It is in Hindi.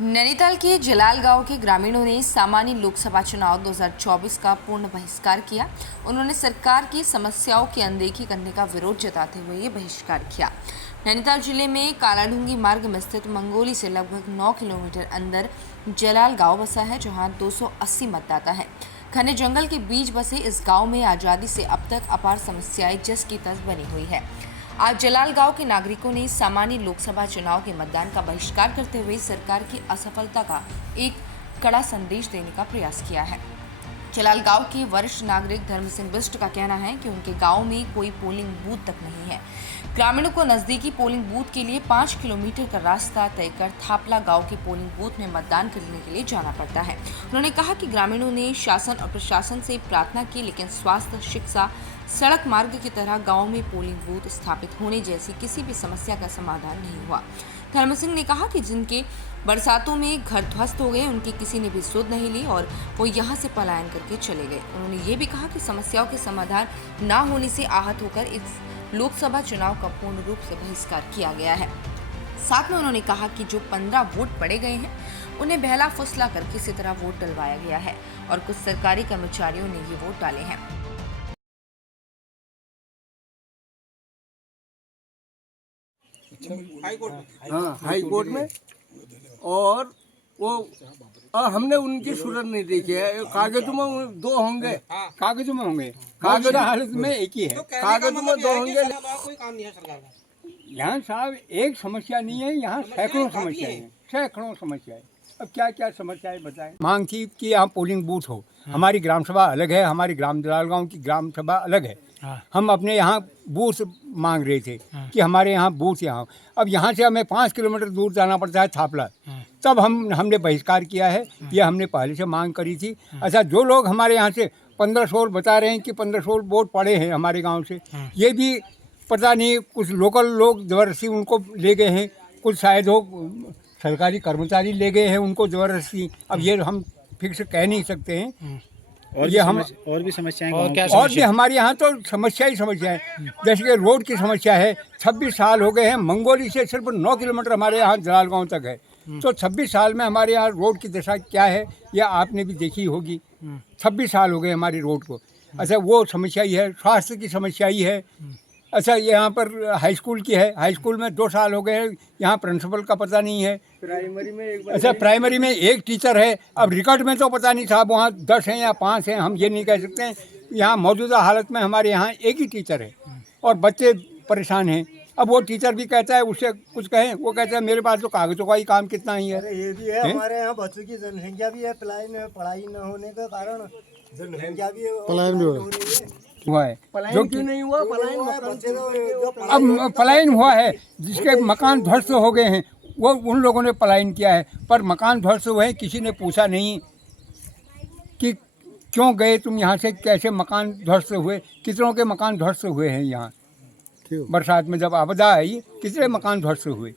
नैनीताल के जलाल गांव के ग्रामीणों ने सामान्य लोकसभा चुनाव 2024 का पूर्ण बहिष्कार किया। उन्होंने सरकार की समस्याओं की अनदेखी करने का विरोध जताते हुए ये बहिष्कार किया। नैनीताल जिले में कालाढूंगी मार्ग में स्थित मंगोली से लगभग 9 किलोमीटर अंदर जलाल गांव बसा है, जहां 280 मतदाता है। घने जंगल के बीच बसे इस गांव में आजादी से अब तक अपार समस्याएं जस की तस बनी हुई है। आज जलाल गांव के नागरिकों ने सामान्य लोकसभा चुनाव के मतदान का बहिष्कार करते हुए सरकार की असफलता का एक कड़ा संदेश देने का प्रयास किया है। जलाल गांव के वरिष्ठ नागरिक धर्म सिंह बिष्ट का कहना है कि उनके गांव में कोई पोलिंग बूथ तक नहीं है। ग्रामीणों को नजदीकी पोलिंग बूथ के लिए 5 किलोमीटर का रास्ता तय कर थापला गांव के पोलिंग बूथ में मतदान करने के लिए जाना पड़ता है। उन्होंने कहा कि ग्रामीणों ने शासन और प्रशासन से प्रार्थना की, लेकिन स्वास्थ्य, शिक्षा, सड़क मार्ग की तरह गांव में पोलिंग बूथ स्थापित होने जैसी किसी भी समस्या का समाधान नहीं हुआ। धर्म सिंह ने कहा कि जिनके बरसातों में घर ध्वस्त हो गए, उनकी किसी ने भी सुध नहीं ली और वो यहाँ से पलायन करके चले गए। उन्होंने ये भी कहा कि समस्याओं के समाधान न होने से आहत होकर इस लोकसभा चुनाव का पूर्ण रूप से बहिष्कार किया गया है। साथ में उन्होंने कहा कि जो 15 वोट पड़े गए हैं, उन्हें बहला फुसला कर किसी तरह वोट डलवाया गया है और कुछ सरकारी कर्मचारियों ने ये वोट डाले हैं। हाई कोर्ट में और वो हमने उनकी सूरत नहीं देखी है। कागजों में 2 होंगे, कागजों में होंगे, कागज हालत में एक ही है। कागजों में 2 होंगे। कोई काम नहीं है सरकार का। यहाँ साहब एक समस्या नहीं है, यहाँ सैकड़ों समस्याएं हैं, सैकड़ों समस्याएं। अब क्या क्या समस्याएं बताएं। मांग थी कि यहाँ पोलिंग बूथ हो। हमारी ग्राम सभा अलग है, हमारी ग्राम जलाल गाँव की ग्राम सभा अलग है। हम अपने यहाँ बूथ मांग रहे थे कि हमारे यहाँ बूथ यहाँ। अब यहाँ से हमें 5 किलोमीटर दूर जाना पड़ता है थापला। तब हमने बहिष्कार किया है। ये हमने पहले से मांग करी थी। अच्छा, जो लोग हमारे यहाँ से 1500 बता रहे हैं कि 1500 वोट पड़े हैं हमारे गांव से, ये भी पता नहीं, कुछ लोकल लोग ज़बरदस्ती उनको ले गए हैं, कुछ शायद हो सरकारी कर्मचारी ले गए हैं उनको ज़बरदस्ती। अब ये हम फिक्स कह नहीं सकते हैं। और ये हम और भी समस्याएं और भी हमारे यहाँ तो समस्या ही समस्या है। जैसे कि रोड की समस्या है। 26 साल हो गए हैं, मंगोली से सिर्फ 9 किलोमीटर हमारे यहाँ जलाल गाँव तक है। तो 26 साल में हमारे यहाँ रोड की दशा क्या है, यह आपने भी देखी होगी। 26 साल हो गए हमारी रोड को। अच्छा, वो समस्या ही है। स्वास्थ्य की समस्या ही है। अच्छा, यहाँ पर हाई स्कूल की है। हाई स्कूल में 2 साल हो गए हैं, यहाँ प्रिंसिपल का पता नहीं है। प्राइमरी में अच्छा, प्राइमरी में 1 टीचर है। अब रिकॉर्ड में तो पता नहीं साहब वहाँ 10 हैं या 5 हैं, हम ये नहीं कह सकते हैं। यहाँ मौजूदा हालत में हमारे यहाँ 1 ही टीचर है और बच्चे परेशान हैं। अब वो टीचर भी कहता है, उससे कुछ कहें, वो कहता है मेरे पास तो कागजों का ही काम कितना ही है। ये भी है, हमारे यहाँ बच्चों की जनसंख्या भी है, पढ़ाई न होने के कारण जनसंख्या भी पलायन भी हो रही है। हुआ है जो क्यों नहीं हुआ पलायन? अब पलायन हुआ है, जिसके मकान ध्वस्त हो गए हैं वो उन लोगों ने पलायन किया है। पर मकान ध्वस्त हुए हैं, किसी ने पूछा नहीं कि क्यों गए तुम यहाँ से, कैसे मकान ध्वस्त हुए। कितनों के मकान ध्वस्त हुए हैं यहाँ बरसात में, जब आपदा आई कितने मकान ध्वस्त हुए।